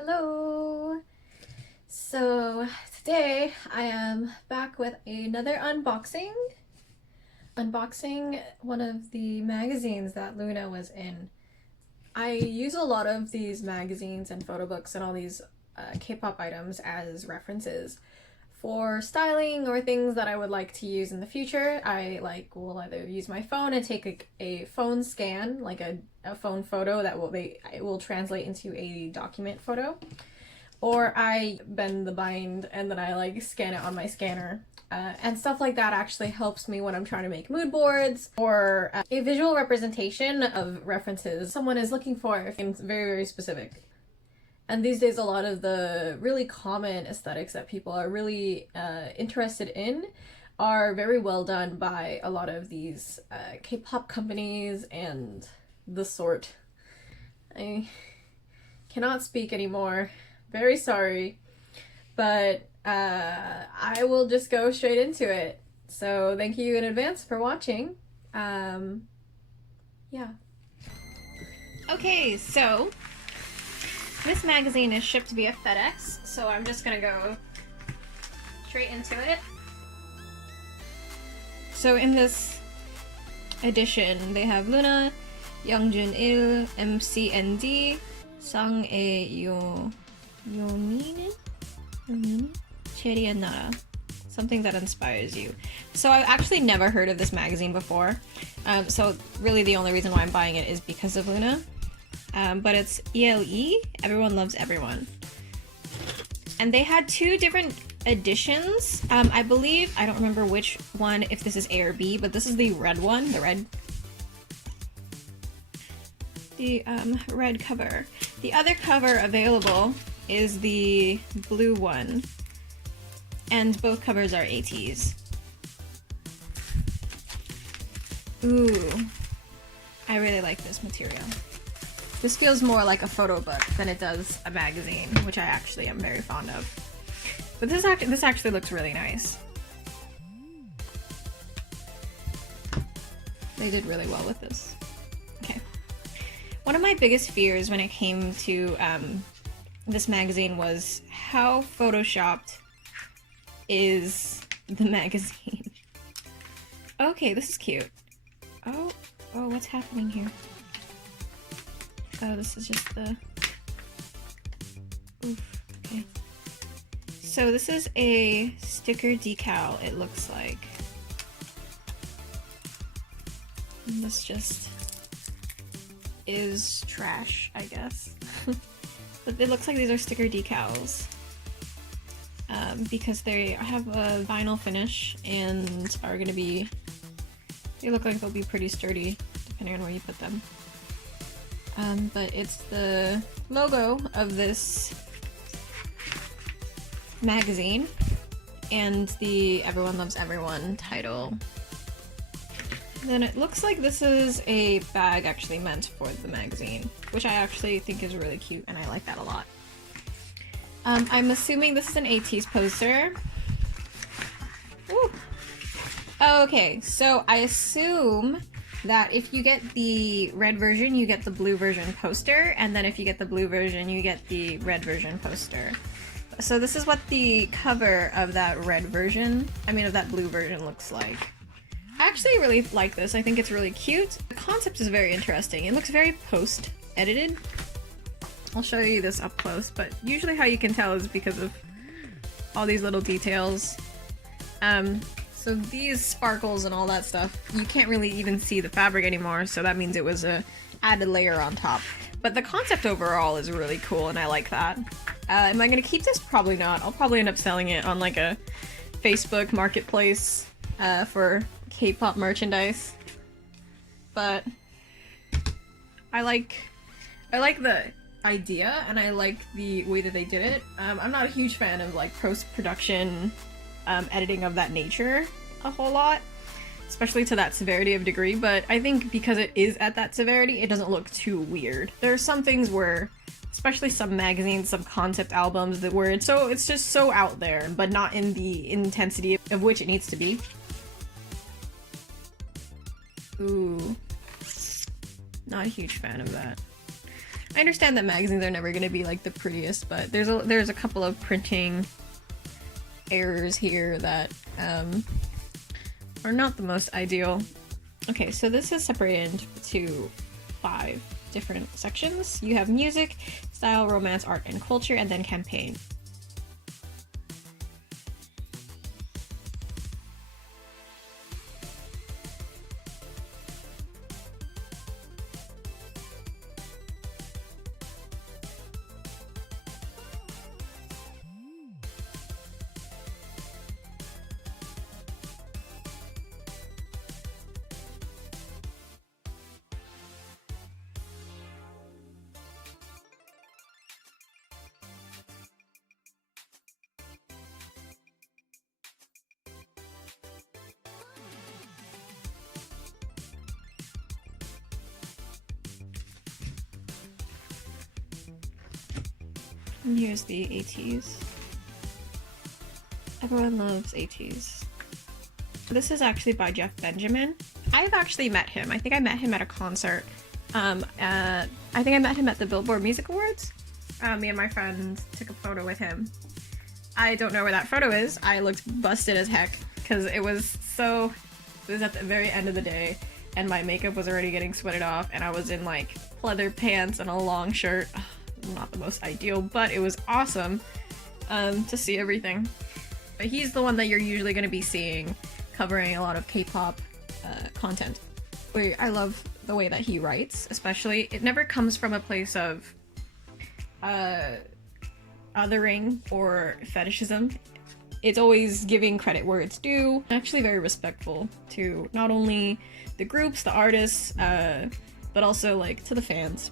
Hello! So today I am back with another unboxing. Unboxing one of the magazines that Loona was in. I use a lot of these magazines and photo books and all these K-pop items as references for styling or things that I would like to use in the future. I will either use my phone and take a phone scan, like a phone photo that it will translate into a document photo, or I bend the bind and then I scan it on my scanner. And stuff like that actually helps me when I'm trying to make mood boards or a visual representation of references someone is looking for if it's very, very specific. And these days, a lot of the really common aesthetics that people are really interested in are very well done by a lot of these K-pop companies and the sort. I cannot speak anymore. Very sorry. But I will just go straight into it. So thank you in advance for watching. Yeah. Okay, so this magazine is shipped via FedEx, so I'm just gonna go straight into it. So in this edition, they have Loona, Youngjun Il, MCND, Yoonmin, Cherry and Nara. Something that inspires you. So I've actually never heard of this magazine before, so really the only reason why I'm buying it is because of Loona. But it's e.L.e, Everyone Loves Everyone. And they had two different editions. I believe, I don't remember which one, if this is A or B, but this is the red one, the red cover. The other cover available is the blue one, and both covers are Ateez. Ooh, I really like this material. This feels more like a photo book than it does a magazine, which I actually am very fond of. But this actually looks really nice. They did really well with this. Okay. One of my biggest fears when it came to this magazine was how photoshopped is the magazine. Okay, this is cute. Oh, what's happening here? Oh, this is just the... Oof, okay. So this is a sticker decal, it looks like. And this just is trash, I guess. But it looks like these are sticker decals. Because they have a vinyl finish and are gonna be... They look like they'll be pretty sturdy, depending on where you put them. But it's the logo of this magazine and the Everyone Loves Everyone title. Then it looks like this is a bag actually meant for the magazine, which I actually think is really cute and I like that a lot. I'm assuming this is an Ateez poster. Ooh. Okay, so I assume that if you get the red version, you get the blue version poster, and then if you get the blue version, you get the red version poster. So this is what the cover of that red version, of that blue version looks like. I actually really like this. I think it's really cute. The concept is very interesting. It looks very post-edited. I'll show you this up close, but usually how you can tell is because of all these little details. So these sparkles and all that stuff, you can't really even see the fabric anymore, so that means it was a added layer on top. But the concept overall is really cool, and I like that. Am I gonna keep this? Probably not. I'll probably end up selling it on like a Facebook marketplace for K-pop merchandise. But I like the idea, and I like the way that they did it. I'm not a huge fan of like post-production editing of that nature a whole lot, especially to that severity of degree, but I think because it is at that severity, it doesn't look too weird. There are some things where, especially some magazines, some concept albums, where it's just so out there, but not in the intensity of which it needs to be. Ooh. Not a huge fan of that. I understand that magazines are never going to be like the prettiest, but there's a couple of printing errors here that are not the most ideal. Okay, so this is separated into 5 different sections. You have music, style, romance, art, and culture, and then campaign. And here's the Ateez. Everyone loves Ateez. This is actually by Jeff Benjamin. I've actually met him. I think I met him at a concert. I think I met him at the Billboard Music Awards. Me and my friend took a photo with him. I don't know where that photo is. I looked busted as heck because it was at the very end of the day and my makeup was already getting sweated off and I was in like pleather pants and a long shirt. Not the most ideal, but it was awesome to see everything. But he's the one that you're usually going to be seeing covering a lot of K-pop content. I love the way that he writes, especially. It never comes from a place of othering or fetishism. It's always giving credit where it's due. Actually very respectful to not only the groups, the artists, but also like to the fans.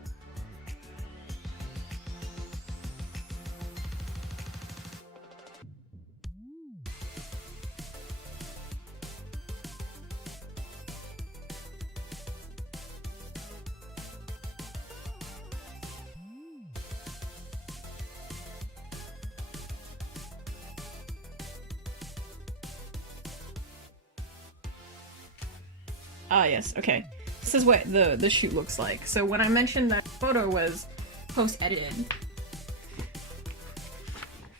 Ah, yes, okay. This is what the shoot looks like. So when I mentioned that photo was post-edited,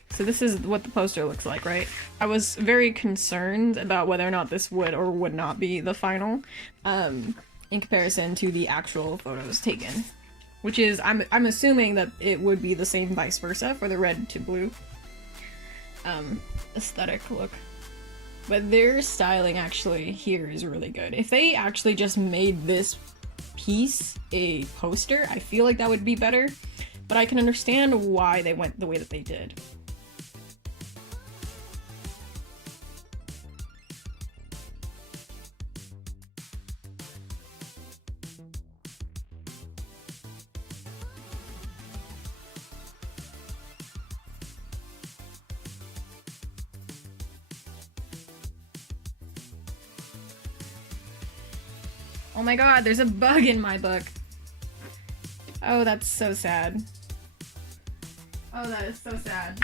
so this is what the poster looks like, right? I was very concerned about whether or not this would or would not be the final, in comparison to the actual photos taken. Which is, I'm assuming that it would be the same vice versa for the red to blue aesthetic look. But their styling actually here is really good. If they actually just made this piece a poster, I feel like that would be better. But I can understand why they went the way that they did. Oh my god, there's a bug in my book. Oh, that's so sad. Oh, that is so sad.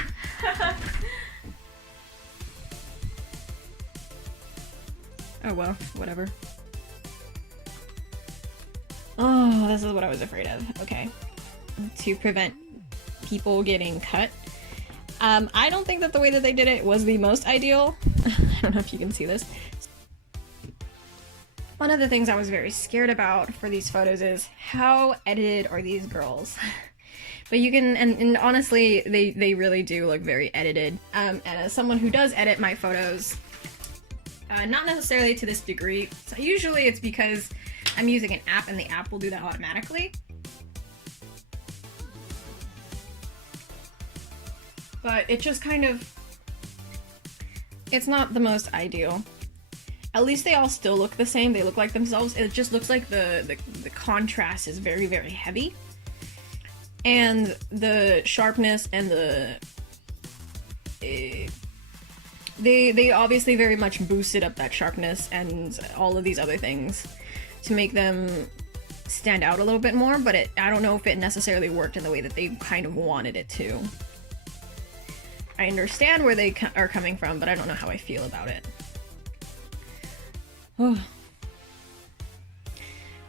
Oh well, whatever. Oh, this is what I was afraid of. Okay. To prevent people getting cut. I don't think that the way that they did it was the most ideal. I don't know if you can see this. One of the things I was very scared about for these photos is how edited are these girls? But you can, and honestly, they really do look very edited. And as someone who does edit my photos, not necessarily to this degree, so usually it's because I'm using an app and the app will do that automatically. But it just kind of, it's not the most ideal. At least they all still look the same. They look like themselves. It just looks like the contrast is very, very heavy. And the sharpness and the... they obviously very much boosted up that sharpness and all of these other things to make them stand out a little bit more, but I don't know if it necessarily worked in the way that they kind of wanted it to. I understand where they are coming from, but I don't know how I feel about it. Oh.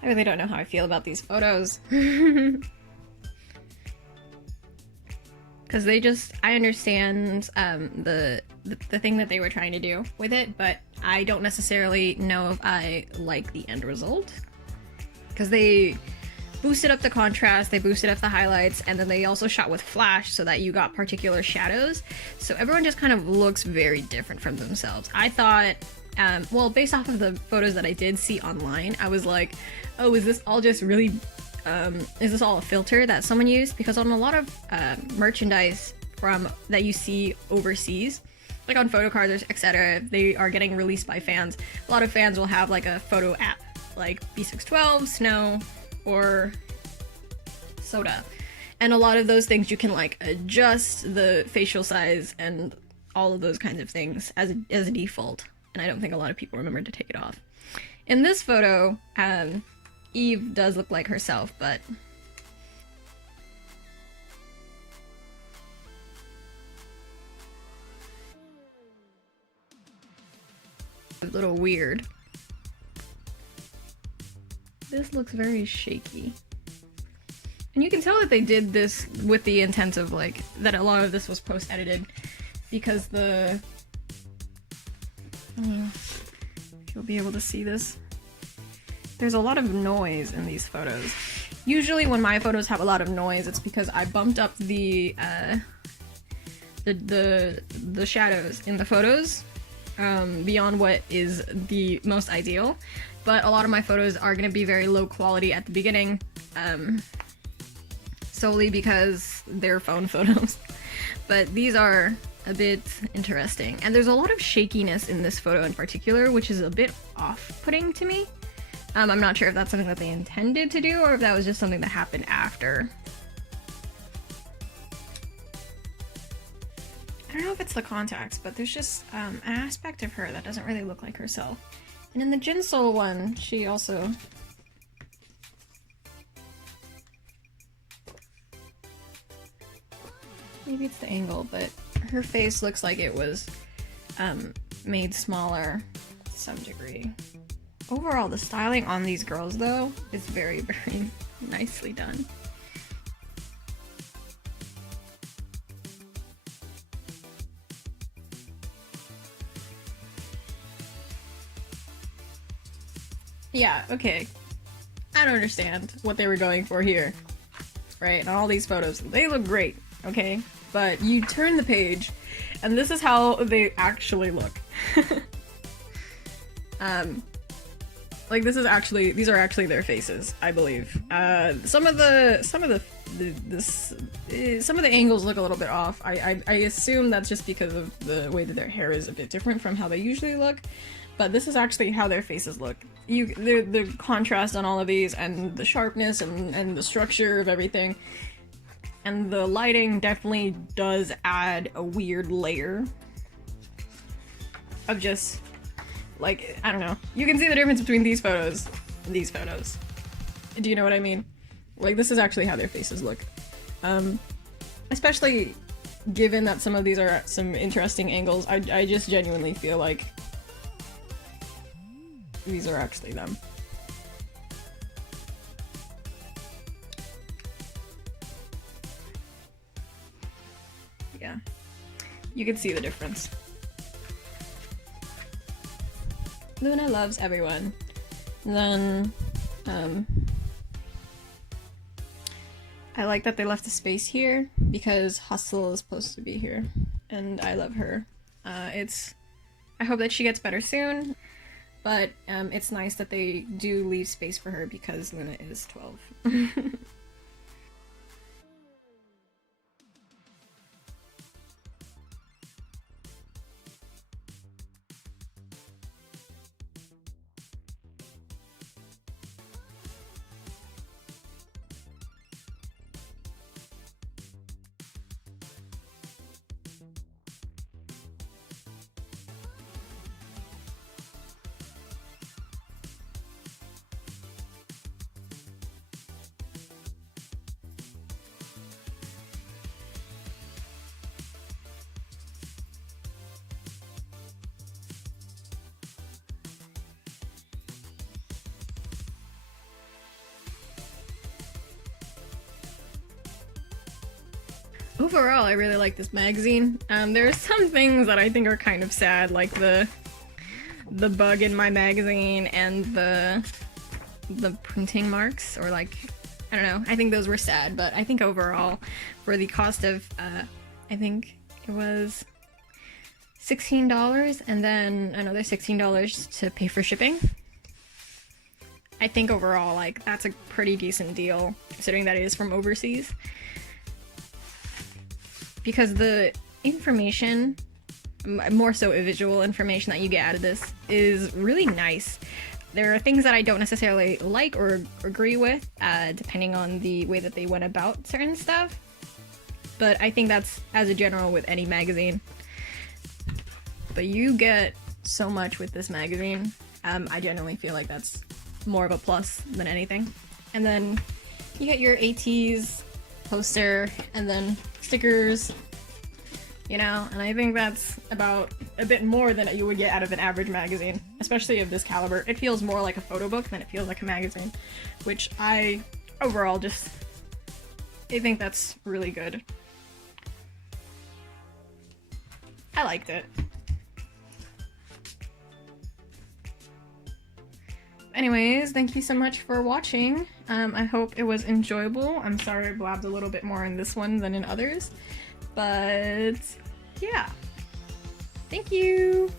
I really don't know how I feel about these photos. because they just, I understand the thing that they were trying to do with it, but I don't necessarily know if I like the end result, because they boosted up the contrast, they boosted up the highlights, and then they also shot with flash so that you got particular shadows. So everyone just kind of looks very different from themselves. I thought, well, based off of the photos that I did see online, I was like, oh, is this all just really, is this all a filter that someone used? Because on a lot of merchandise from that you see overseas, like on photo cards, etc., they are getting released by fans. A lot of fans will have like a photo app, like B612, Snow, or Soda, and a lot of those things you can like adjust the facial size and all of those kinds of things as a default, and I don't think a lot of people remember to take it off. In this photo, Eve does look like herself, but a little weird. This looks very shaky. And you can tell that they did this with the intent of like, that a lot of this was post-edited, because the, I don't know if you'll be able to see this. There's a lot of noise in these photos. Usually when my photos have a lot of noise, it's because I bumped up the shadows in the photos beyond what is the most ideal. But a lot of my photos are going to be very low quality at the beginning, solely because they're phone photos. But these are a bit interesting. And there's a lot of shakiness in this photo in particular, which is a bit off-putting to me. I'm not sure if that's something that they intended to do or if that was just something that happened after. I don't know if it's the contacts, but there's just an aspect of her that doesn't really look like herself. And in the Jinsol one, she also... maybe it's the angle, but her face looks like it was made smaller to some degree. Overall, the styling on these girls, though, is very, very nicely done. Yeah, okay. I don't understand what they were going for here, right? On all these photos, they look great, okay? But you turn the page, and this is how they actually look. Like these are actually their faces, I believe. Some of the angles look a little bit off. I assume that's just because of the way that their hair is a bit different from how they usually look. But this is actually how their faces look. The contrast on all of these, and the sharpness, and the structure of everything, and the lighting definitely does add a weird layer of just, like, I don't know. You can see the difference between these photos and these photos. Do you know what I mean? Like, this is actually how their faces look. Especially given that some of these are some interesting angles, I just genuinely feel like these are actually them. Yeah. You can see the difference. Loona loves everyone. And then, I like that they left the space here because Hustle is supposed to be here, and I love her. I hope that she gets better soon, but it's nice that they do leave space for her because Loona is 12. overall, I really like this magazine. There are some things that I think are kind of sad, like the bug in my magazine and the printing marks, or like, I don't know, I think those were sad, but I think overall, for the cost of, I think it was $16 and then another $16 to pay for shipping. I think overall, like, that's a pretty decent deal, considering that it is from overseas. Because the information, more so visual information that you get out of this, is really nice. There are things that I don't necessarily like or agree with, depending on the way that they went about certain stuff. But I think that's, as a general, with any magazine. But you get so much with this magazine. I genuinely feel like that's more of a plus than anything. And then you get your Ateez poster and then stickers, you know, and I think that's about a bit more than you would get out of an average magazine, especially of this caliber. It feels more like a photo book than it feels like a magazine, which I overall just, I think that's really good. I liked it. Anyways, thank you so much for watching. I hope it was enjoyable. I'm sorry I blabbed a little bit more in this one than in others, but yeah. Thank you!